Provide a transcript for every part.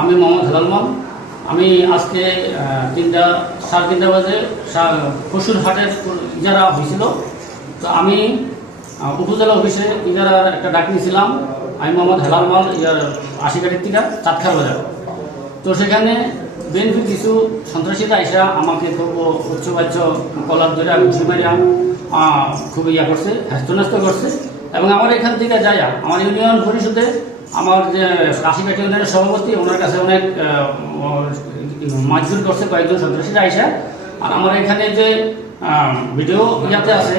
আমি মোহাম্মদ হেলালমান আমি আজকে তিনটা, সাড়ে তিনটা বাজে পশুর হাটের ইজারা হয়েছিল। তো আমি উপজেলা অফিসে ইজারার একটা ডাক নিয়েছিলাম। আমি মোহাম্মদ হেলালমাল ইয়ার আশিকাটির থেকে চাঁদখার বাজার। তো সেখানে বিএনপি কিছু সন্ত্রাসীরা এসে আমাকে খুব উচ্চ বাচ্চ কলার ধরে আমি ঘুষি মারিয়া খুব ইয়া করছে হ্যাস্তন্যস্ত করছে। এবং আমার এখান থেকে যাইয়া, আমার ইউনিয়ন পরিষদে আমার যে আশিকাটি ইউনিয়নের সভাপতি, ওনার কাছে অনেক মাছজুর করছে কয়েকজন সন্ত্রাসীরা আইসা। আর আমার এখানে যে ভিডিও ইয়াতে আছে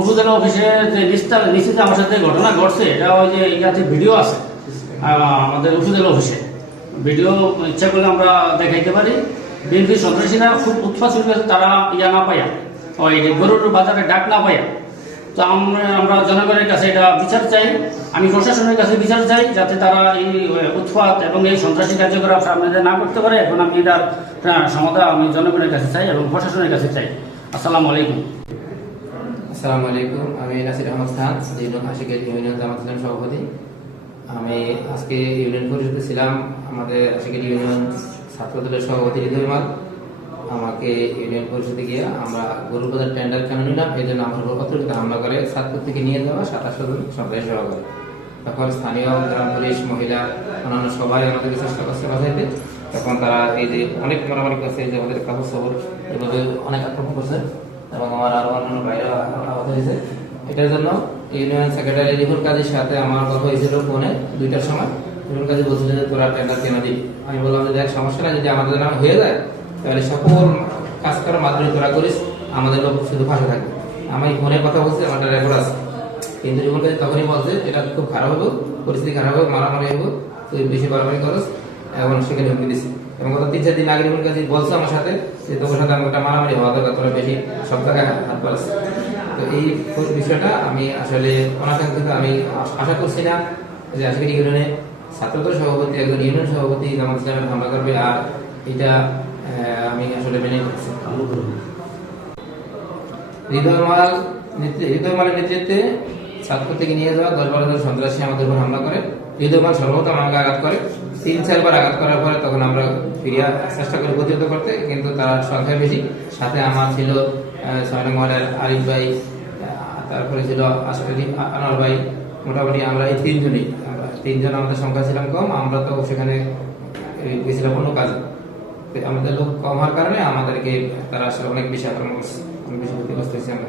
উপজেলা অফিসে যে নিস্তার, নিশ্চিত আমার সাথে ঘটনা ঘটছে, এটা ওই যে ইয়াতে ভিডিও আছে আমাদের উপজেলা অফিসে। ভিডিও ইচ্ছা করলে আমরা দেখাইতে পারি। বিএনপি সন্ত্রাসীরা খুব উৎপাত শুরু তারা ইয়া না পাইয়া, ওই গরুর বাজারে ডাক না পাইয়া তো আমরা আমরা জনগণের কাছে এটা বিচার চাই, আমি প্রশাসনের কাছে বিচার চাই যাতে তারা এই উৎপাত এবং এই সন্ত্রাসী কার্যকলাপ যে না করতে পারে, এখন আমি এটার সমাধান আমি জনগণের কাছে চাই এবং প্রশাসনের কাছে চাই। আসসালামু আলাইকুম। আসসালামু আলাইকুম, আমি নাসির আহমদ খান আশিকের ইউনিয়ন জামাত সভাপতি। আমি আজকে ইউনিয়ন পরিষদে ছিলাম, আমাদের আশিকের ইউনিয়ন ছাত্রদলের সভাপতি হৃদয় মাল। আমাকে ইউনিয়ন পরিষদে গিয়ে আমরা গরু বাজার টেন্ডার কেন নিলাম? এই জন্য আমার অতিরিক্ত হামলা করে সাতপুর থেকে নিয়ে যাওয়া সাতাশ জন সন্ত্রাসী সভা করে তখন স্থানীয় গ্রাম পুলিশ, মহিলা, অন্যান্য সবাই আমাদেরকে চেষ্টা করছে বাঁচাইতে। তখন তারা এই যে অনেক মারামারি করছে যে আমাদের কাগজ সবর এভাবে অনেক আক্রমণ করছে এবং আমার আরও অন্যান্য বাইরে হয়েছে। এটার জন্য ইউনিয়ন সেক্রেটারি রিহুল কাজীর সাথে আমার কথা হয়েছিল ফোনে দুইটার সময়। রিহুল কাজী বলছিল যে, তোরা টেন্ডার কেন দিবি? আমি বললাম যে, দেখ সমস্যা না যদি আমাদের নাম হয়ে যায় তাহলে সকল কাজ করার মাধ্যমে তোরা করিস আমাদের লোক শুধু ভাষা থাকবে আমি ফোনে কথা বলছি, আমার রেকর্ড আছে। কিন্তু রিহুল কাজী তখনই বলছে, এটা খুব খারাপ হবে, পরিস্থিতি খারাপ হবে, মারামারি হবে, তুই বেশি বাড়াবাড়ি করস, এবং সেখানে হুমকি দিছি এবং গত তিন চার দিন আগে রিহুল কাজী বলছে আমার সাথে যে তোমার সাথে আমার একটা মারামারি হওয়া দরকার তোরা বেশি সব জায়গায় হাত পারস তো এই বিষয়টা আমি আসলে অনাকাঙ্ক্ষিত, আমি আশা করছি না যে আজকে ইউনিয়নে ছাত্রদল সভাপতি, একজন ইউনিয়ন সভাপতি জামাত ইসলামের হামলা করবে, আর এটা আমি আসলে মেনে করছি হৃদয় মাল মালের নেতৃত্বে ছাত্র থেকে নিয়ে যাওয়া দশ বারো জন সন্ত্রাসী আমাদের উপর হামলা করে। হৃদয় মাল সর্বপ্রথম আমাকে আঘাত করে। তিন চারবার আঘাত করার পরে তখন আমরা ফিরিয়া চেষ্টা করি প্রতিহত করতে, কিন্তু তার সংখ্যা বেশি। সাথে আমার ছিল ছয় আরিফ ভাই তারপরে ছিল আশফালি আনোয়ার ভাই। মোটামুটি আমরা এই তিনজনই। তিনজন আমাদের সংখ্যা ছিলাম কম, আমরা তো সেখানে গেছিলাম অন্য কাজে। আমাদের লোক কম হওয়ার কারণে আমাদেরকে তারা আসলে অনেক বেশি আক্রমণ করছে, অনেক বেশি ক্ষতিগ্রস্ত হয়েছে আমরা